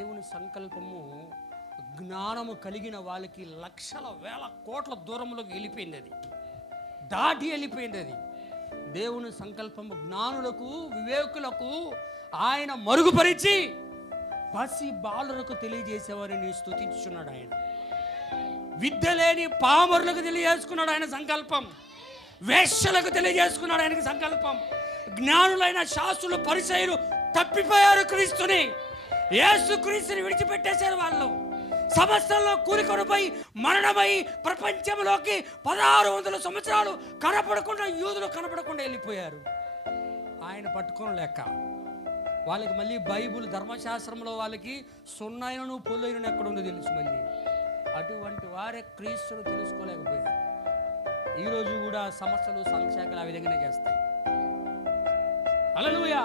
దేవుని సంకల్పము జ్ఞానము కలిగిన వాళ్ళకి లక్షల వేల కోట్ల దూరంలోకి వెళ్ళిపోయింది, అది దాటి వెళ్ళిపోయింది. అది దేవుని సంకల్పము జ్ఞానులకు వివేకులకు ఆయన మరుగుపరిచి పసి బాలులకు తెలియజేసేవారిని స్తుతించుచున్నాడు. ఆయన విద్య లేని పామరులకు తెలియజేసుకున్నాడు ఆయన సంకల్పం, వేశ్యలకు తెలియజేసుకున్నాడు ఆయనకి సంకల్పం. జ్ఞానులైన శాస్త్రులు పరిసయ్యులు తప్పిపోయారు క్రీస్తుని, యేసు క్రీస్తుని విడిచిపెట్టేశారు. వాళ్ళు సమస్యల్లో కూలికొనిపోయి మరణమై ప్రపంచంలోకి 1600 సంవత్సరాలు కనపడకుండా, యూదులు కనపడకుండా వెళ్ళిపోయారు. ఆయన పట్టుకోని లెక్క వాళ్ళకి మళ్ళీ బైబుల్ ధర్మశాస్త్రంలో వాళ్ళకి సున్నైనను పొల్లైనను ఎక్కడ ఉందో తెలుసు. మళ్ళీ అటువంటి వారే క్రీస్తును తెలుసుకోలేకపోయారు. ఈరోజు కూడా సమస్యలు సంక్షేకాలు ఆ విధంగానే చేస్తాయి. హల్లెలూయా.